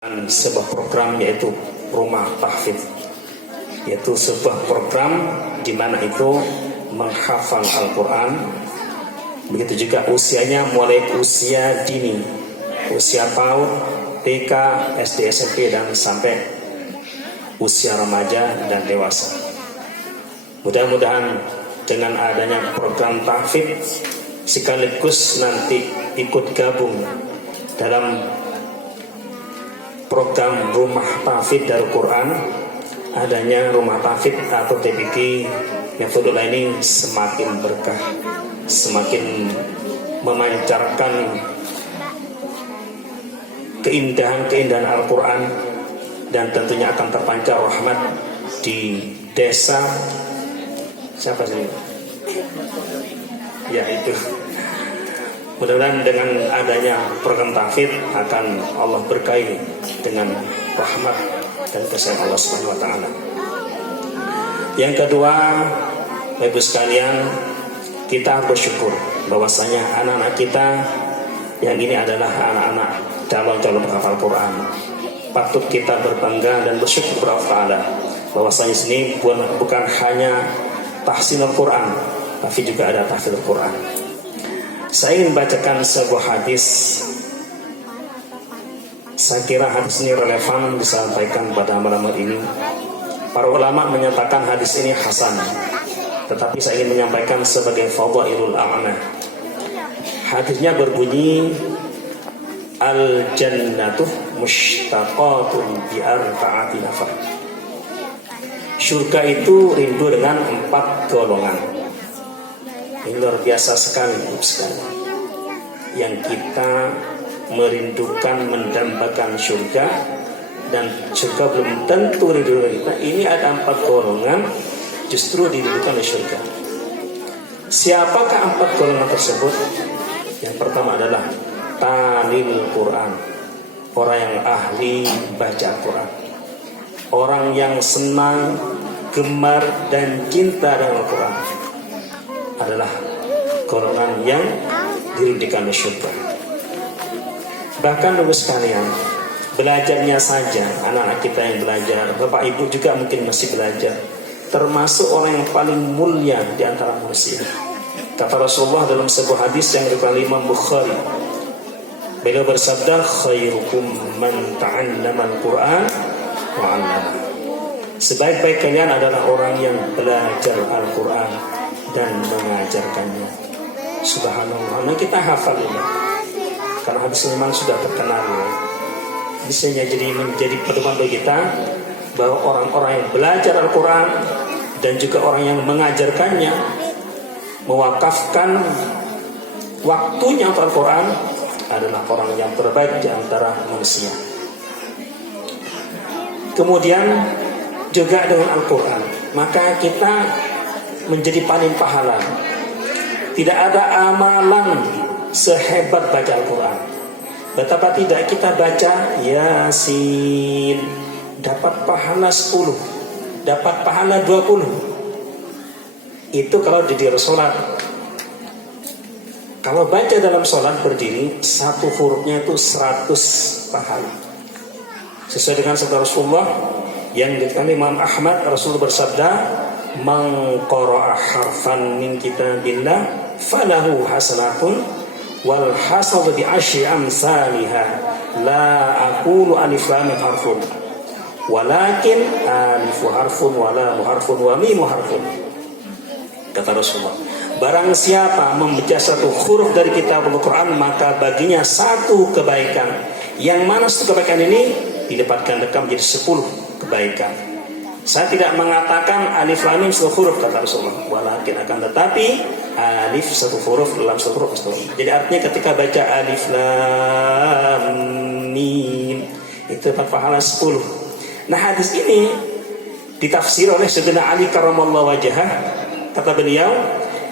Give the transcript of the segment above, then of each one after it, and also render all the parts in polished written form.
Sebuah program yaitu Rumah Tahfidz, yaitu sebuah program di mana itu menghafal Al-Quran. Begitu juga usianya mulai usia dini, usia PAUD, TK, SD, SMP dan sampai usia remaja dan dewasa. Mudah-mudahan dengan adanya program tahfidz sekaligus nanti ikut gabung dalam program Rumah Tahfidz Darul Quran, adanya Rumah Tahfidz atau TPQ metodologi ini semakin berkah, semakin memancarkan keindahan Al-Quran, dan tentunya akan terpancar rahmat di desa. Siapa sih? Ya itu. Mudah-mudahan dengan adanya program tahfidz akan Allah berkahi dengan rahmat dan kasih Allah Subhanahu wa taala. Yang kedua, Ibu sekalian, kita bersyukur bahwasanya anak-anak kita yang ini adalah anak-anak calon-calon penghafal Quran. Patut kita berbangga dan bersyukur kepada Allah Taala bahwasanya sini bukan hanya tahsin Al-Quran, tapi juga ada tahfidz Al-Quran. Saya ingin bacakan sebuah hadis. Saya kira hadis ini relevan disampaikan pada malam ini. Para ulama menyatakan hadis ini hasan, tetapi saya ingin menyampaikan sebagai fadhailul a'ma. Hadisnya berbunyi, al-jannatu mushtaqatun bi arba'ati nafar. Surga itu rindu dengan 4 golongan. Ini luar biasa sekali, yang kita merindukan mendambakan surga, dan surga belum tentu rindu kita. Ini ada 4 golongan justru dirindukan oleh surga. Siapakah 4 golongan tersebut? Yang pertama adalah talil Quran, orang yang ahli baca Quran, orang yang senang, gemar dan cinta dengan Al-Quran, adalah golongan yang dirindukan oleh surga. Bahkan Bapak sekalian, belajarnya saja, anak-anak kita yang belajar, Bapak Ibu juga mungkin masih belajar, termasuk orang yang paling mulia di antara manusia. Kata Rasulullah dalam sebuah hadis yang diriwayatkan Imam Bukhari, beliau bersabda, khairukum man ta'allama al-Quran wa 'allama. Sebaik-baik kalian adalah orang yang belajar Al-Quran dan mengajarkannya. Subhanallah. Nah, kita hafal ini karena hadis ini memang sudah terkenal ya. Bisa jadi menjadi pedoman bagi kita bahwa orang-orang yang belajar Al-Quran dan juga orang yang mengajarkannya, mewakafkan waktunya untuk Al-Quran, adalah orang yang terbaik di antara manusia. Kemudian juga dengan Al-Quran, maka kita menjadi paling pahala. Tidak ada amalan sehebat baca Al-Quran. Betapa tidak kita baca Yasin, dapat pahala 10, dapat pahala 20. Itu kalau di sholat. Kalau baca dalam sholat berdiri, 1 hurufnya itu 100 pahala. Sesuai dengan sabda Rasulullah yang dikatakan Imam Ahmad, Rasulullah bersabda, man qara'a harfan min kitabillah falahu hasanatun wal hasanatu bi asyri amsalha la aqulu alif lam harfun walakin alifu harfun wa lam harfun wa mim harfun. Kata Rasulullah, barang siapa membaca 1 huruf dari kitab Al-Quran, maka baginya 1 kebaikan. Yang mana 1 kebaikan ini didapatkan menjadi 10 kebaikan. Saya tidak mengatakan alif lam mim 1 huruf, kata Rasulullah, walakin akan tetapi alif 1 huruf, lam 1 huruf. Jadi artinya ketika baca alif lam mim itu dapat pahala 10. Nah, hadis ini ditafsir oleh Sayyidina Ali karramallahu wajhah. Kata beliau,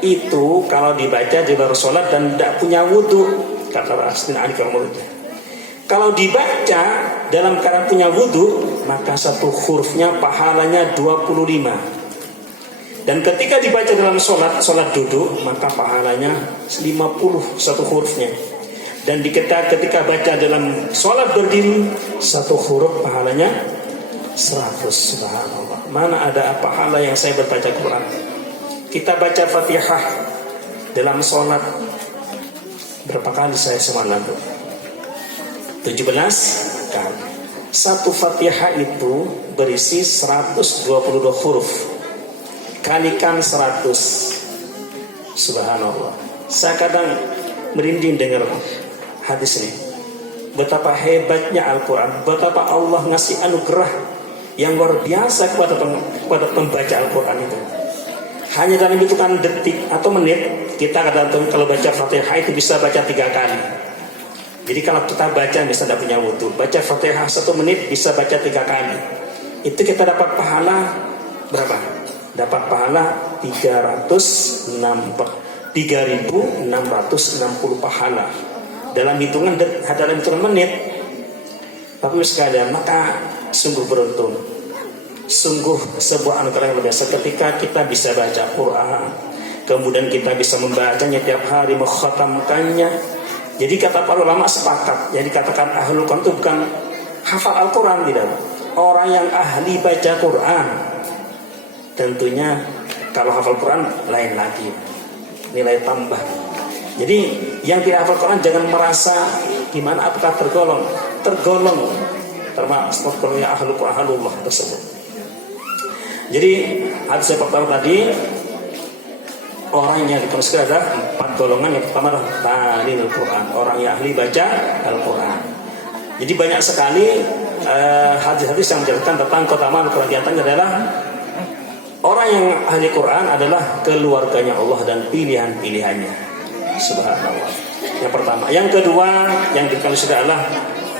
itu kalau dibaca di luar sholat dan tidak punya wudu, kata Sayyidina Ali karramallahu wajhah. Kalau dibaca dalam keadaan punya wudu, maka 1 hurufnya pahalanya 25. Dan ketika dibaca dalam sholat duduk, maka pahalanya 50 1 hurufnya. Dan ketika baca dalam sholat berdiri, satu huruf pahalanya 100. Subhanallah. Mana ada pahala yang saya berbaca Quran? Kita baca Fatihah dalam sholat, berapa kali saya semalam? 17 kali. Satu Fatihah itu berisi 122 huruf. Kalikan 100. Subhanallah. Saya kadang merinding dengar hadis ini. Betapa hebatnya Al-Quran, betapa Allah ngasih anugerah yang luar biasa kepada pembaca Al-Quran itu. Hanya dalam hitungan detik atau menit, kita kadang-kadang kalau baca Fatihah itu bisa baca 3 kali. Jadi kalau kita baca misalnya tidak punya wudu, baca Fatihah 1 menit bisa baca 3 kali. Itu kita dapat pahala berapa? Dapat pahala 3.660 pahala dalam hitungan menit. Bapak sekalian, maka sungguh beruntung, sungguh sebuah anugerah yang luar biasa ketika kita bisa baca Quran, kemudian kita bisa membacanya tiap hari, mengkhatamkannya. Jadi kata para ulama sepakat, jadi katakan ahlul Quran itu bukan hafal Al-Quran, tidak. Orang yang ahli baca Quran. Tentunya kalau hafal Quran lain lagi, nilai tambah. Jadi yang tidak hafal Quran jangan merasa gimana, apakah tergolong termasuk golongan ahlul Quran, ahlullah tersebut. Jadi hadis yang pertama tadi, orang yang dikonsider ada 4 golongan. Yang pertama adalah talil Quran, orang yang ahli baca Al-Quran. Jadi banyak sekali hadis-hadis yang menjelaskan tentang keutamaan Al-Quran. Di antaranya adalah orang yang ahli Quran adalah keluarganya Allah dan pilihan-pilihannya. Subhanallah. Yang pertama. Yang kedua yang dikonsider adalah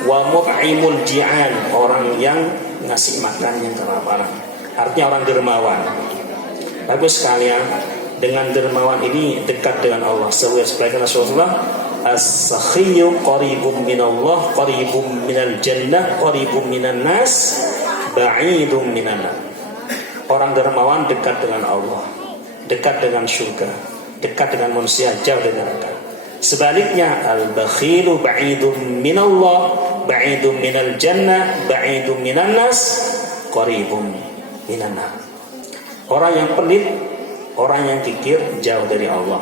wa mut'imul ji'an, orang yang ngasih makan yang kelaparan. Artinya orang dermawan. Bagus sekalian, dengan dermawan ini dekat dengan Allah. Sebagai Rasulullah, as-sakhiyyu qaribun minallah, qaribun minal jannah, qaribun minan nas, ba'idun minan nar. Orang dermawan dekat dengan Allah, dekat dengan surga, dekat dengan manusia, jauh dari neraka. Sebaliknya, al-bakhilu ba'idun minallah, ba'idun minal jannah, ba'idun minan nas, qaribun minan nar. Orang yang pelit, orang yang kikir, jauh dari Allah,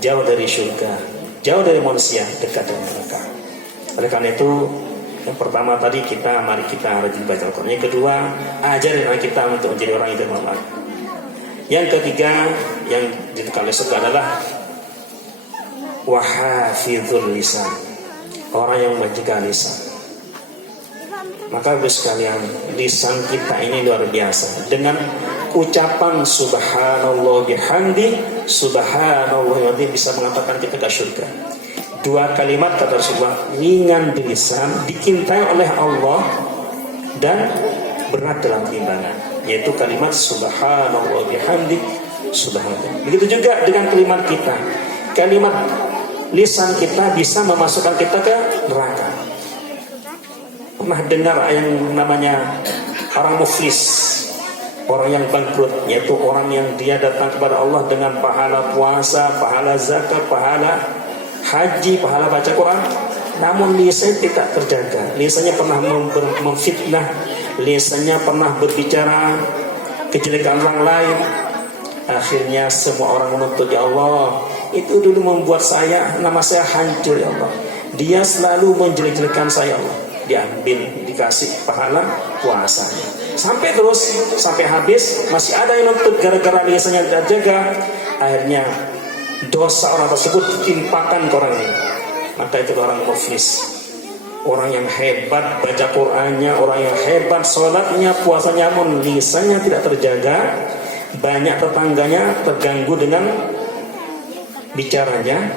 jauh dari surga, jauh dari manusia, dekat dengan mereka. Oleh karena itu, yang pertama tadi mari kita rajin baca Al-Quran. Yang kedua, ajarin kita untuk menjadi orang yang dermawan. Yang ketiga, yang ditekan oleh surga adalah wahafizul lisan, orang yang menjaga lisan. Maka Bapak sekalian, lisan kita ini luar biasa. Dengan ucapan subhanallah bihamdi, subhanallah yang bisa mengatakan kita ke surga. 2 kalimat kata Rasulullah, ringan di lisan, dicintai oleh Allah dan berat dalam timbangan, yaitu kalimat subhanallah bihamdi, subhanallah. Begitu juga dengan kalimat kita. Kalimat lisan kita bisa memasukkan kita ke neraka. Pernah dengar yang namanya orang muflis, orang yang bangkrut, yaitu orang yang dia datang kepada Allah dengan pahala puasa, pahala zakat, pahala haji, pahala baca Quran, namun lisannya tidak terjaga. Lisannya pernah memfitnah, lisannya pernah berbicara kejelekan orang lain. Akhirnya semua orang menuntut, ya Allah, itu dulu membuat nama saya hancur, ya Allah. Dia selalu menjelek-jelekan saya, Allah. Diambil, dikasih pahala puasanya. Sampai habis, masih ada yang nuntut gara-gara lisannya tidak jaga. Akhirnya dosa orang tersebut ditimpakan ke orang ini. Maka itu orang muflis, orang yang hebat baca Qur'annya, orang yang hebat sholatnya, puasanya, namun lisannya tidak terjaga. Banyak tetangganya terganggu dengan bicaranya,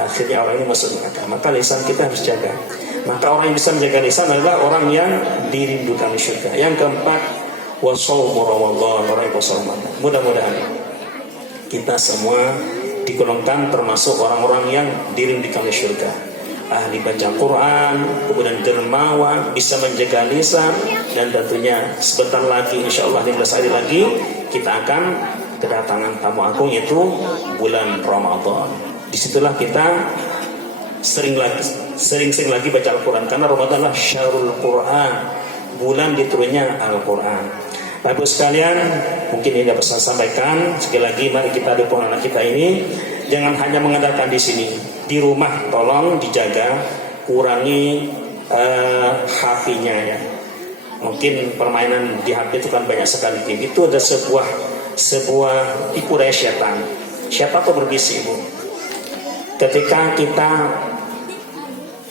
akhirnya orang ini masuk neraka. Maka lisan kita harus jaga. Maka orang yang bisa menjaga lisan adalah orang yang dirindukan di surga. Yang keempat, wasaumu Ramadan, orang yang puasa Ramadan. Mudah-mudahan kita semua digolongkan termasuk orang-orang yang dirindukan di surga. Ahli baca Quran, kemudian dermawan, bisa menjaga lisan, dan tentunya sebentar lagi, insya Allah 15 hari lagi kita akan kedatangan tamu agung, yaitu bulan Ramadan. Disitulah kita sering-sering lagi baca Al-Quran, karena Ramadan adalah syahrul Quran, bulan diturunnya Al-Quran. Bapak sekalian, mungkin ini dapat saya sampaikan. Sekali lagi, mari kita dukung anak kita ini. Jangan hanya mengandalkan di sini, di rumah tolong dijaga, kurangi HP-nya ya. Mungkin permainan di HP itu kan banyak sekali game. Itu ada sebuah tipu daya setan. Siapa tuh berbisik, Bu? Ketika kita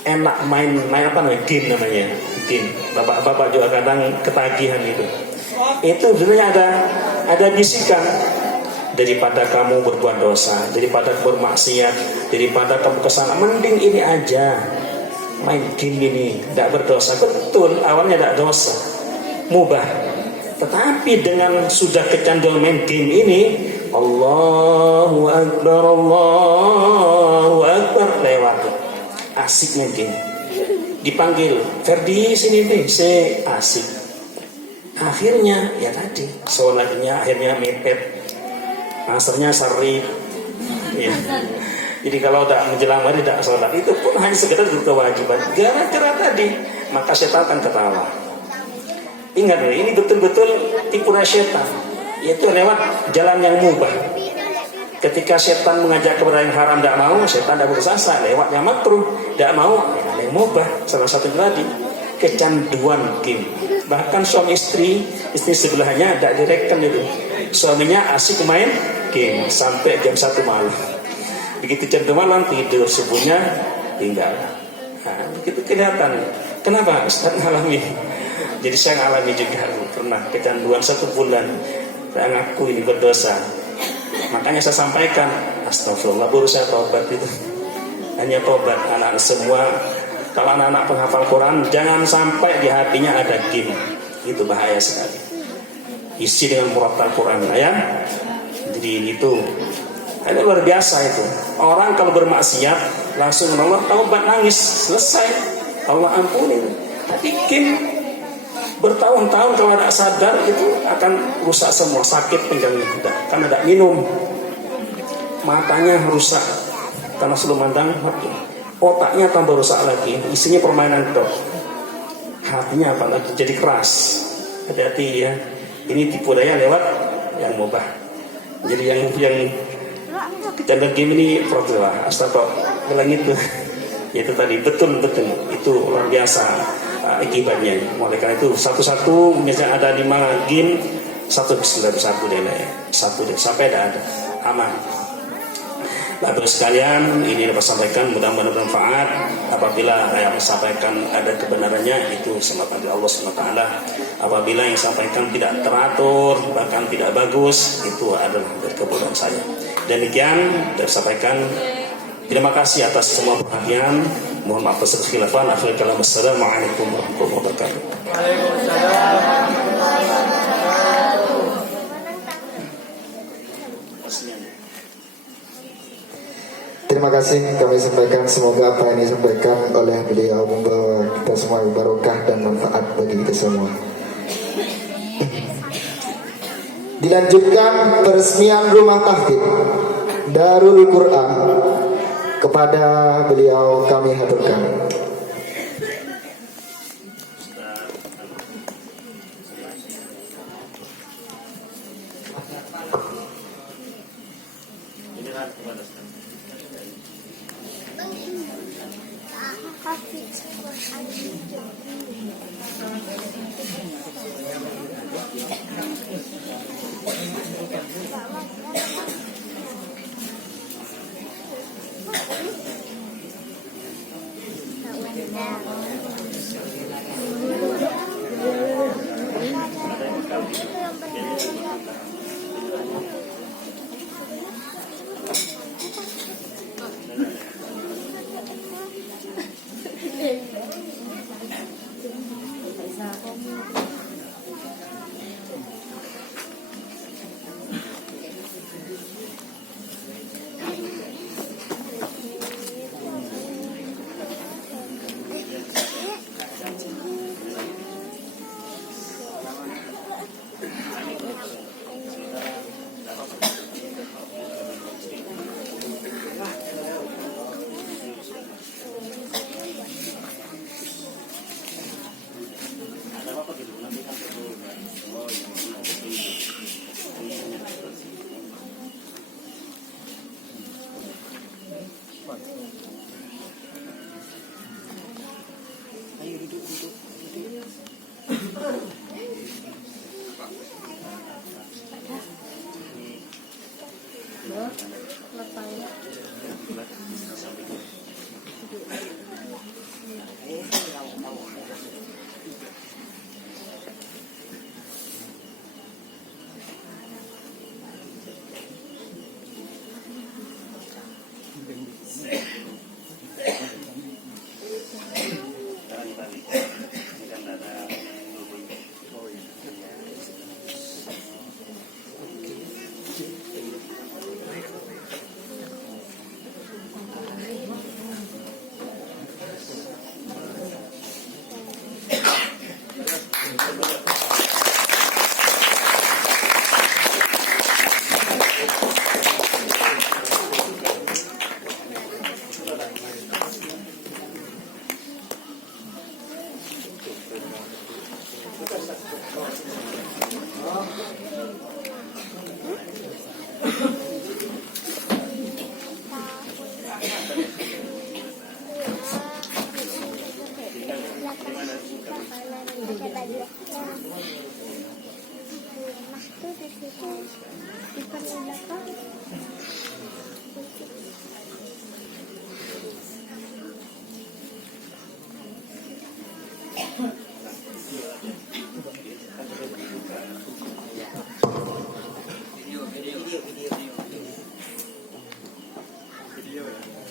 enak main apa namanya, game namanya, game. Bapak-bapak juga kadang ketagihan itu. Itu sebenarnya ada bisikan, daripada kamu berbuat dosa, daripada bermaksiat, daripada kamu kesana, mending ini aja, main game ini, tidak berdosa. Betul, awalnya tidak dosa, mubah. Tetapi dengan sudah kecanduan main game ini, Allahu Akbar, lewat. Asik main game. Dipanggil, Ferdi sini deh, saya asik. Akhirnya ya tadi, sholatnya akhirnya mepet, masternya sari ya. Jadi kalau tidak menjelang hari tidak sholat, itu pun hanya sekedar kewajiban. Gara-gara tadi, maka setan akan ketawa. Ingat, ini betul-betul tipu daya setan, yaitu lewat jalan yang mubah. Ketika setan mengajak kepada yang haram tidak mau, setan tidak bersasa, lewat yang makruh tidak mau, yang mubah. Salah satu tadi kecanduan game. Bahkan suami istri sebelahnya tidak direkan itu, suaminya asik main game sampai jam 1 malam. Begitu jam 2 malam tidur, subuhnya tinggal. Nah, begitu kelihatan. Kenapa Ustaz ngalami? Jadi saya ngalami juga, pernah kecanduan 1 bulan. Saya ngaku ini berdosa. Makanya saya sampaikan, astagfirullah, baru saya tobat itu. Hanya tobat anak-anak semua. Kalau anak-anak penghafal Quran, jangan sampai di hatinya ada game. Itu bahaya sekali. Isi dengan murattal Quran ya. Jadi itu luar biasa itu. Orang kalau bermaksiat langsung Allah taubat, nangis, selesai, Allah ampuni. Tapi game bertahun-tahun kalau tidak sadar itu akan rusak semua, sakit pinggangnya tidak, karena tidak minum, matanya rusak karena selalu mandang waktu. Otaknya tambah rusak lagi, isinya permainan dok. Hatinya apalagi jadi keras. Hati-hati ya. Ini tipu daya lewat yang mubah. Jadi yang kecanduan game ini problem. Astagfirullah, bilang itu. Itu tadi betul itu luar biasa akibatnya. Oleh karena itu satu-satu misalnya ada 5 game, satu deh lah ya. Satu deh sampai ada aman. Bapak sekalian, ini dapat sampaikan, mudah-mudahan bermanfaat. Apabila yang sampaikan ada kebenarannya, itu semata dari Allah SWT. Apabila yang sampaikan tidak teratur, bahkan tidak bagus, itu adalah dari kebodohan saya. Demikian dapat sampaikan. Terima kasih atas semua perhatian. Mohon maaf atas kekhilafan. Akhirul kalam. Assalamualaikum warahmatullahi wabarakatuh. Terima kasih kami sampaikan, semoga apa yang disampaikan oleh beliau membawa kita semua barokah dan manfaat bagi kita semua. Dilanjutkan peresmian rumah tahfidz Darul Quran, kepada beliau kami haturkan.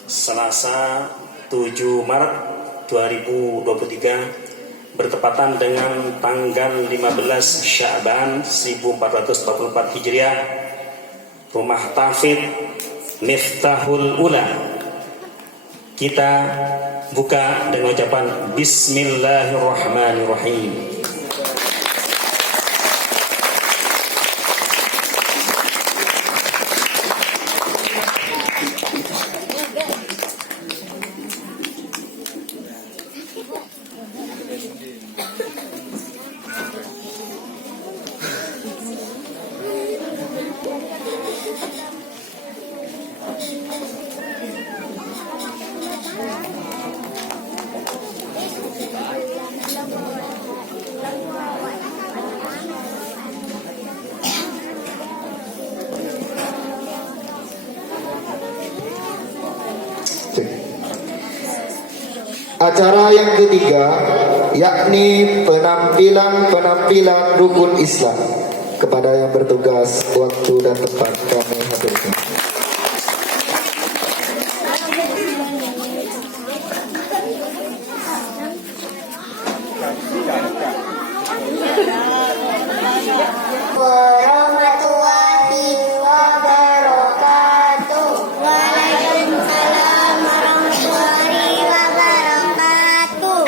Selasa 7 Maret 2023 bertepatan dengan tanggal 15 Sya'ban 1444 Hijriah. Rumah Tahfidz Miftahul Ula kita buka dengan ucapan Bismillahirrahmanirrahim. Acara yang ketiga yakni penampilan rukun Islam. Kepada yang bertugas, waktu dan tempat kami hadirkan. Warahmatullahi wabarakatuh. Waalaikumsalam warahmatullahi wabarakatuh.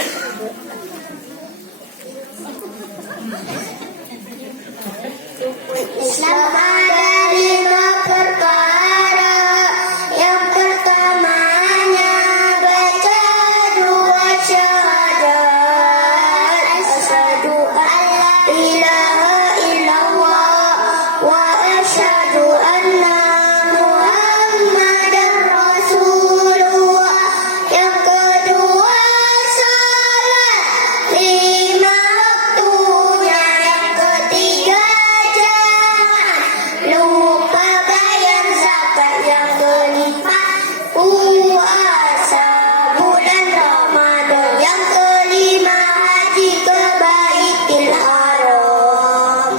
Islam ada 5 perkara. Yang pertamanya baca 2 syahadat. Asyhadu an la ilaha illallah wa asyhadu anna Muhammadar Rasulullah. Yang kedua salat 5 waktunya. Yang ketiga jangan lupa bayar zakat. Yang kelima puasa bulan Ramadan. Yang kelima haji ke Baitul Haram.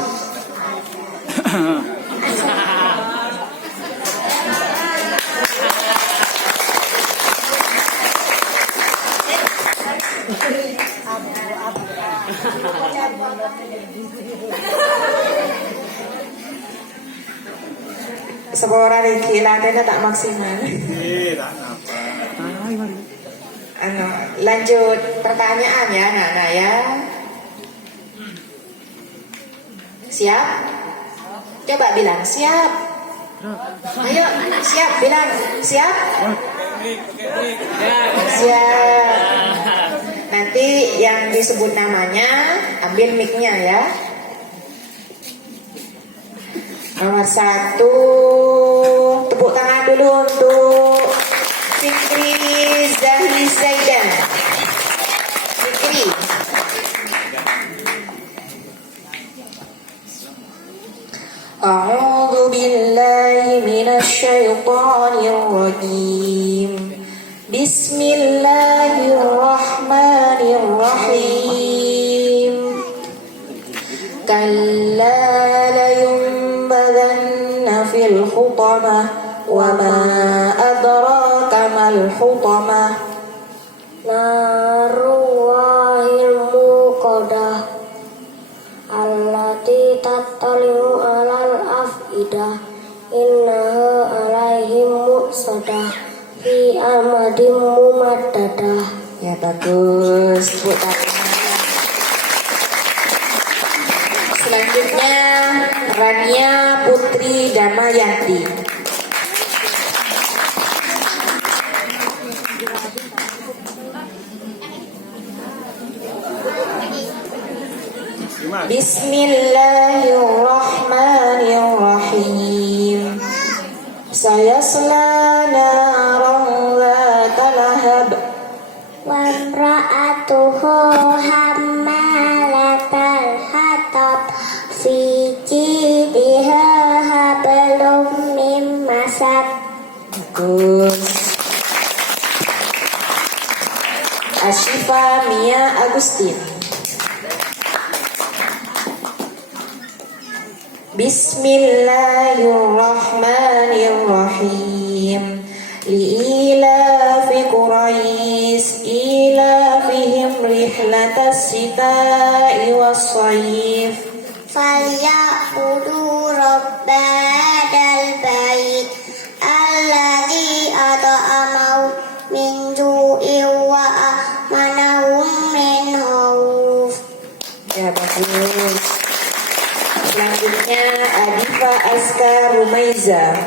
Sebuah Riki latihannya tak maksimal. Lanjut pertanyaan ya anak-anak ya. Siap? Coba bilang siap. Ayo siap, bilang siap. Siap. Nanti yang disebut namanya ambil mic-nya ya. Nomor 1, tepuk tangan dulu untuk Fikri Zahri Zaidan. Fikri. A'udzu billahi minasy syaithanir rajim. Bismillahirrahmanirrahim. Kalla layunbadanna fil hutamah wa ma adraka mal hutamah. Narullahil muqadah allati tattali'u alal afidah. Innaha alaihim muqsadah fi amadim mumaddadah. Ya bagus, tepuk tangan. Selanjutnya Rania Putri Damayanti. Bismillahirrahmanirrahim. Sayasla naran dzata lahab Wa imra'atuhu hammalah Agustin. Bismillahirrahmanirrahim. Li'ilafi Quraisy ilafihim rihlatas sita'i was-shayf. فليعبدوا رب هذا البيت الذي أطعمهم من جوع وآمنهم من خوف. Ya, bagus. Selanjutnya Adifa Aska Rumaiza.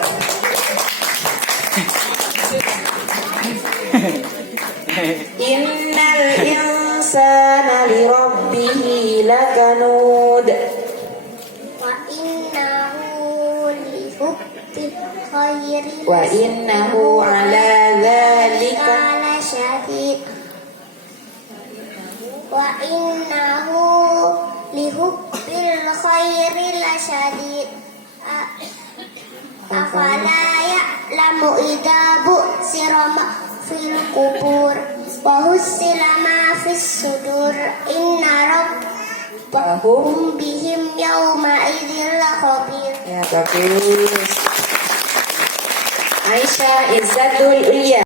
Innal insana li rabbihi lakanud. Wa innahu ala dzalika لشديد وإنه لحب الخير لشديد أفلا يعلم إذا بؤسر ما في القبور وحصل ما في الصدور إن ربهم بهم يومئذ لخبير. Ya, bagus. Aisyah Izzatul Ulia.